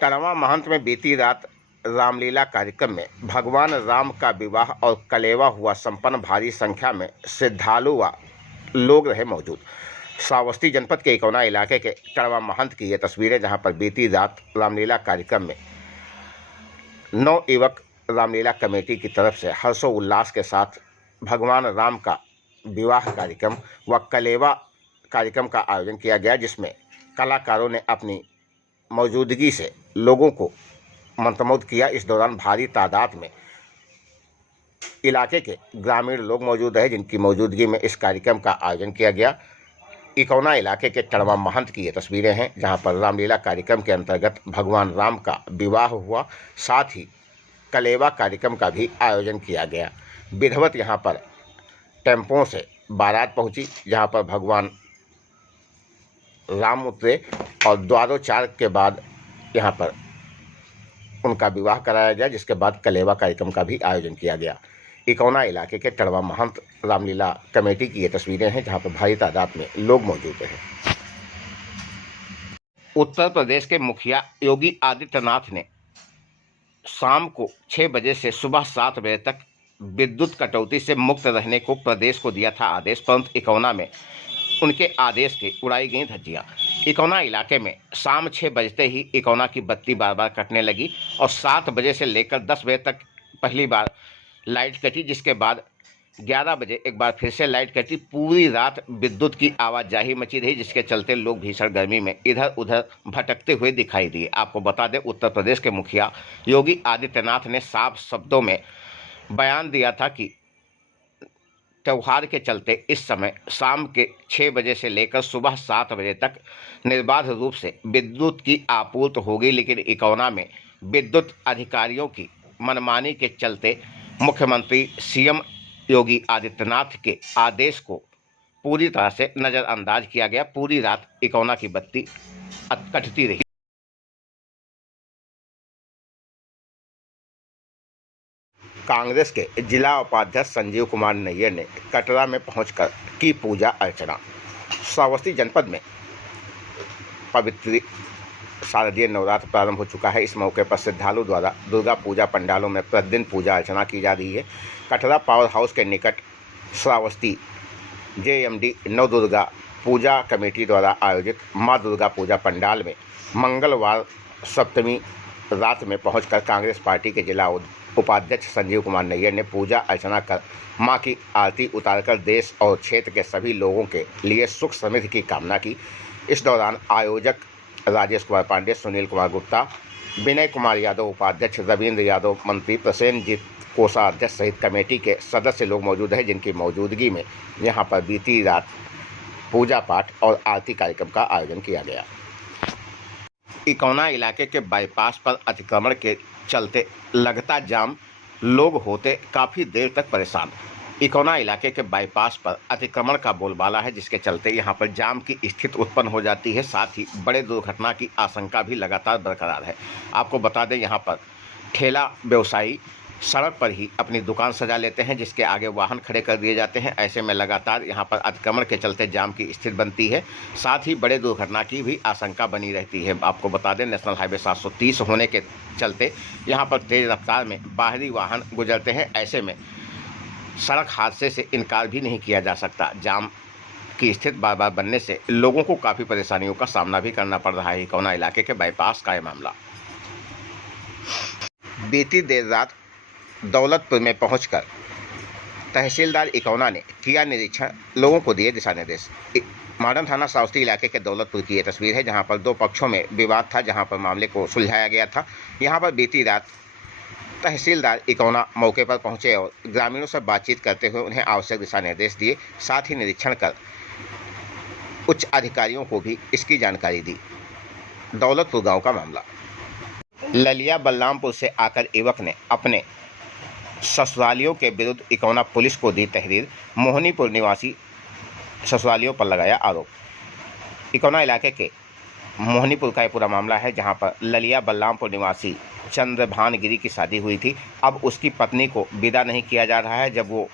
टड़वा महंत में बीती रात रामलीला कार्यक्रम में भगवान राम का विवाह और कलेवा हुआ संपन्न। भारी संख्या में श्रद्धालु व लोग रहे मौजूद। श्रावस्ती जनपद के इकौना इलाके के टड़वा महंत की ये तस्वीरें, जहां पर बीती रात रामलीला कार्यक्रम में 9 युवक रामलीला कमेटी की तरफ से हर्षोल्लास के साथ भगवान राम का विवाह कार्यक्रम व कलेवा कार्यक्रम का आयोजन किया गया, जिसमें कलाकारों ने अपनी मौजूदगी से लोगों को मंत्रमुग्ध किया। इस दौरान भारी तादाद में इलाके के ग्रामीण लोग मौजूद रहे, जिनकी मौजूदगी में इस कार्यक्रम का आयोजन किया गया। इकौना इलाके के टड़वा महंत की ये तस्वीरें हैं, जहां पर रामलीला कार्यक्रम के अंतर्गत भगवान राम का विवाह हुआ, साथ ही कलेवा कार्यक्रम का भी आयोजन किया गया। विधिवत यहां पर टेम्पों से बारात पहुंची, जहां पर भगवान राम उतरे और द्वारोचार के बाद यहाँ पर उनका विवाह कराया गया, जिसके बाद कलेवा कार्यक्रम का भी आयोजन किया गया। इकौना इलाके के टड़वा महंत रामलीला कमेटी की ये तस्वीरें हैं, जहाँ पर भारी तादाद में लोग मौजूद रहे। उत्तर प्रदेश के मुखिया योगी आदित्यनाथ ने शाम को 6 बजे से सुबह 7 बजे तक विद्युत कटौती से मुक्त रहने को प्रदेश को दिया था आदेश, परंतु इकौना में उनके आदेश की उड़ाई गई धज्जियां। इकौना इलाके में शाम 6 बजते ही इकौना की बत्ती बार बार कटने लगी और 7 बजे से लेकर 10 बजे तक पहली बार लाइट कटी, जिसके बाद 11 बजे एक बार फिर से लाइट कटी। पूरी रात विद्युत की आवाजाही मची रही, जिसके चलते लोग भीषण गर्मी में इधर उधर भटकते हुए दिखाई दिए। आपको बता दें, उत्तर प्रदेश के मुखिया योगी आदित्यनाथ ने साफ शब्दों में बयान दिया था कि त्यौहार के चलते इस समय शाम के 6 बजे से लेकर सुबह 7 बजे तक निर्बाध रूप से विद्युत की आपूर्ति होगी, लेकिन इकौना में विद्युत अधिकारियों की मनमानी के चलते मुख्यमंत्री सीएम योगी आदित्यनाथ के आदेश को पूरी तरह से नज़रअंदाज किया गया। पूरी रात इकौना की बत्ती कटती रही। कांग्रेस के जिला उपाध्यक्ष संजीव कुमार नैयर ने कटरा में पहुंचकर की पूजा अर्चना। श्रावस्ती जनपद में पवित्र शारदीय नवरात्र प्रारंभ हो चुका है। इस मौके पर श्रद्धालु द्वारा दुर्गा पूजा पंडालों में प्रतिदिन पूजा अर्चना की जा रही है। कटरा पावर हाउस के निकट श्रावस्ती JMD नवदुर्गा पूजा कमेटी द्वारा आयोजित मां दुर्गा पूजा पंडाल में मंगलवार सप्तमी रात में पहुंचकर कांग्रेस पार्टी के जिला उपाध्यक्ष संजीव कुमार नैयर ने पूजा अर्चना कर मां की आरती उतारकर देश और क्षेत्र के सभी लोगों के लिए सुख समृद्धि की कामना की। इस दौरान आयोजक राजेश कुमार पांडे, सुनील कुमार गुप्ता, विनय कुमार यादव उपाध्यक्ष, रविंद्र यादव मंत्री, प्रसेनजीत कोषाध्यक्ष सहित कमेटी के सदस्य लोग मौजूद हैं, जिनकी मौजूदगी में यहां पर बीती रात पूजा पाठ और आरती कार्यक्रम का आयोजन किया गया। इकौना इलाके के बाईपास पर अतिक्रमण के चलते लगता जाम, लोग होते काफ़ी देर तक परेशान। इकौना इलाके के बाईपास पर अतिक्रमण का बोलबाला है, जिसके चलते यहां पर जाम की स्थिति उत्पन्न हो जाती है। साथ ही बड़े दुर्घटना की आशंका भी लगातार बरकरार है। आपको बता दें, यहां पर ठेला व्यवसायी सड़क पर ही अपनी दुकान सजा लेते हैं, जिसके आगे वाहन खड़े कर दिए जाते हैं। ऐसे में लगातार यहां पर अतिक्रमण के चलते जाम की स्थिति बनती है। साथ ही बड़े दुर्घटना की भी आशंका बनी रहती है। आपको बता दें, नेशनल हाईवे 730 होने के चलते यहां पर तेज़ रफ्तार में बाहरी वाहन गुजरते हैं। ऐसे में सड़क हादसे से इनकार भी नहीं किया जा सकता। जाम की स्थिति बार बार बनने से लोगों को काफ़ी परेशानियों का सामना भी करना पड़ रहा है। इकौना इलाके के बाईपास का यह मामला। बीती देर रात दौलतपुर में पहुंचकर तहसीलदार इकौना ने किया निरीक्षण, लोगों को दिए दिशा निर्देश। मॉडर्न थाना श्रावस्ती इलाके के दौलतपुर की ये तस्वीर है, जहां पर 2 पक्षों में विवाद था, जहां पर मामले को सुलझाया गया था। यहां पर बीती रात तहसीलदार इकौना मौके पर पहुंचे और ग्रामीणों से बातचीत करते हुए उन्हें आवश्यक दिशा निर्देश दिए। साथ ही निरीक्षण कर उच्च अधिकारियों को भी इसकी जानकारी दी। दौलतपुर गाँव का मामला। ललिया बलरामपुर से आकर युवक ने अपने ससुरालियों के विरुद्ध इकौना पुलिस को दी तहरीर। मोहनीपुर निवासी ससुरालियों पर लगाया आरोप। इकौना इलाके के मोहनीपुर का यह पूरा मामला है, जहां पर ललिया बलरामपुर निवासी चंद्रभान गिरी की शादी हुई थी। अब उसकी पत्नी को विदा नहीं किया जा रहा है। जब वो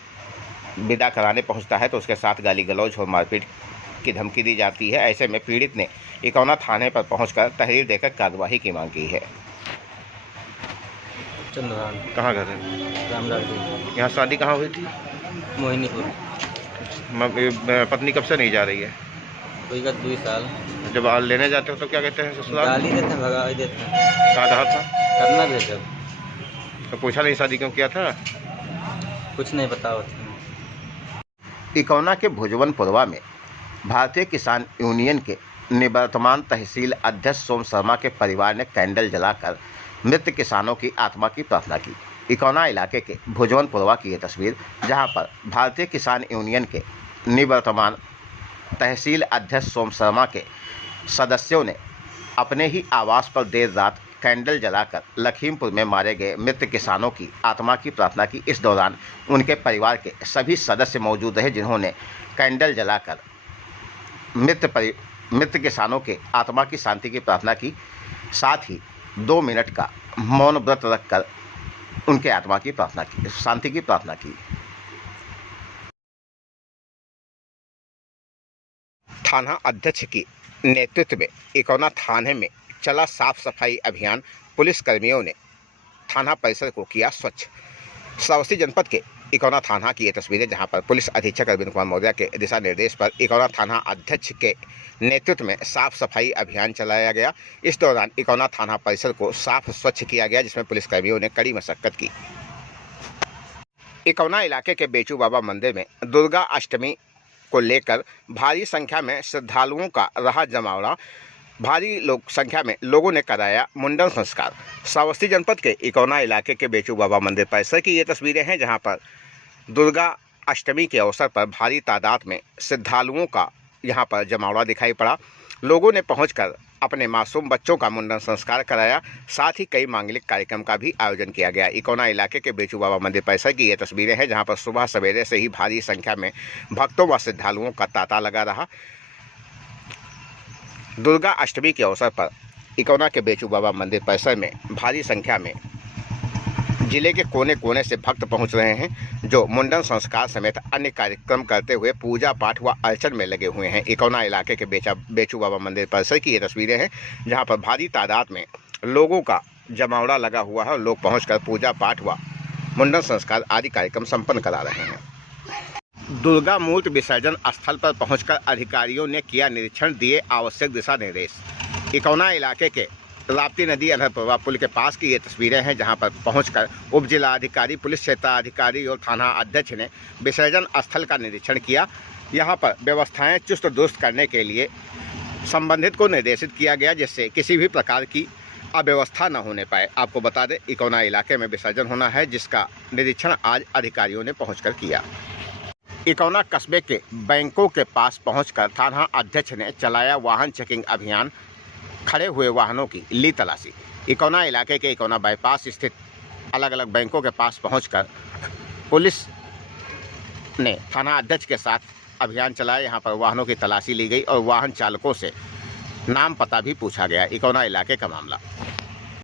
विदा कराने पहुंचता है तो उसके साथ गाली गलौज और मारपीट की धमकी दी जाती है। ऐसे में पीड़ित ने इकौना थाने पर पहुंचकर तहरीर देकर कार्रवाई की मांग की है। चंद्रभान कहाँ घर है? रामलाल जी, यहाँ शादी कहाँ हुई थी? मोहिनीपुर। पत्नी कब से नहीं जा रही है? कोई का 2 साल। जब लेने जाते हो तो क्या कहते हैं ससुराल? गाली देते हैं, भगा देते हैं। कहाँ रहा था? करना भी जब तो पूछा नहीं शादी क्यों किया था? कुछ नहीं पता होता। इकौना के भुजवनपुरवा में भारतीय किसान यूनियन के निवर्तमान तहसील अध्यक्ष सोम शर्मा के परिवार ने कैंडल जलाकर मृत किसानों की आत्मा की प्रार्थना की। इकौना इलाके के भुजवनपुरवा की ये तस्वीर, जहां पर भारतीय किसान यूनियन के निवर्तमान तहसील अध्यक्ष सोम शर्मा के सदस्यों ने अपने ही आवास पर देर रात कैंडल जलाकर लखीमपुर में मारे गए मृत किसानों की आत्मा की प्रार्थना की। इस दौरान उनके परिवार के सभी सदस्य मौजूद रहे, जिन्होंने कैंडल जलाकर मृत किसानों के आत्मा की शांति की प्रार्थना की। साथ ही 2 मिनट का मौन व्रत रखकर उनके आत्मा की प्रार्थना की, शांति की प्रार्थना की। थाना अध्यक्ष की नेतृत्व में इकौना थाने में चला साफ सफाई अभियान। पुलिस कर्मियों ने थाना परिसर को किया स्वच्छ। श्रावस्ती जनपद के इकौना थाना की ये तस्वीरें, जहां पर पुलिस अधीक्षक अरविंद कुमार मौर्य के दिशा निर्देश पर इकौना थाना अध्यक्ष के नेतृत्व में साफ सफाई अभियान चलाया गया। इस दौरान इकौना थाना परिसर को साफ स्वच्छ किया गया, जिसमें पुलिसकर्मियों ने कड़ी मशक्कत की। इकौना इलाके के बेचू बाबा मंदिर में दुर्गा अष्टमी को लेकर भारी संख्या में श्रद्धालुओं का रहा जमावड़ा। भारी संख्या में लोगों ने कराया मुंडन संस्कार। श्रावस्ती जनपद के इकौना इलाके के बेचू बाबा मंदिर परिसर की ये तस्वीरें हैं, जहां पर दुर्गा अष्टमी के अवसर पर भारी तादाद में श्रद्धालुओं का यहां पर जमावड़ा दिखाई पड़ा। लोगों ने पहुंचकर अपने मासूम बच्चों का मुंडन संस्कार कराया। साथ ही कई मांगलिक कार्यक्रम का भी आयोजन किया गया। इकौना इलाके के बेचू बाबा मंदिर परिसर की ये तस्वीरें हैं, जहां पर सुबह सवेरे से ही भारी संख्या में भक्तों व श्रद्धालुओं का तांता लगा रहा। दुर्गा अष्टमी के अवसर पर इकौना के बेचू बाबा मंदिर परिसर में भारी संख्या में जिले के कोने कोने से भक्त पहुंच रहे हैं, जो मुंडन संस्कार समेत अन्य कार्यक्रम करते हुए पूजा पाठ व अर्चन में लगे हुए हैं। इकौना इलाके के बेचू बाबा मंदिर परिसर की ये तस्वीरें हैं, जहां पर भारी तादाद में लोगों का जमावड़ा लगा हुआ है और लोग पहुंचकर पूजा पाठ व मुंडन संस्कार आदि कार्यक्रम संपन्न करा रहे हैं। दुर्गा मूर्ति विसर्जन स्थल पर पहुंचकर अधिकारियों ने किया निरीक्षण, दिए आवश्यक दिशा निर्देश। इकौना इलाके के राप्ती नदी अनहरपुरवा पुल के पास की ये तस्वीरें हैं, जहां पर पहुंचकर उप जिलाधिकारी, पुलिस क्षेत्राधिकारी और थाना अध्यक्ष ने विसर्जन स्थल का निरीक्षण किया। यहां पर व्यवस्थाएं चुस्त दुरुस्त करने के लिए संबंधित को निर्देशित किया गया, जिससे किसी भी प्रकार की अव्यवस्था न होने पाए। आपको बता दें, इकौना इलाके में विसर्जन होना है, जिसका निरीक्षण आज अधिकारियों ने पहुँचकर किया। इकौना कस्बे के बैंकों के पास पहुंचकर थाना अध्यक्ष ने चलाया वाहन चेकिंग अभियान। खड़े हुए वाहनों की ली तलाशी। इकौना इलाके के इकौना बाईपास स्थित अलग अलग बैंकों के पास पहुंचकर पुलिस ने थाना अध्यक्ष के साथ अभियान चलाया। यहां पर वाहनों की तलाशी ली गई और वाहन चालकों से नाम पता भी पूछा गया। इकौना इलाके का मामला।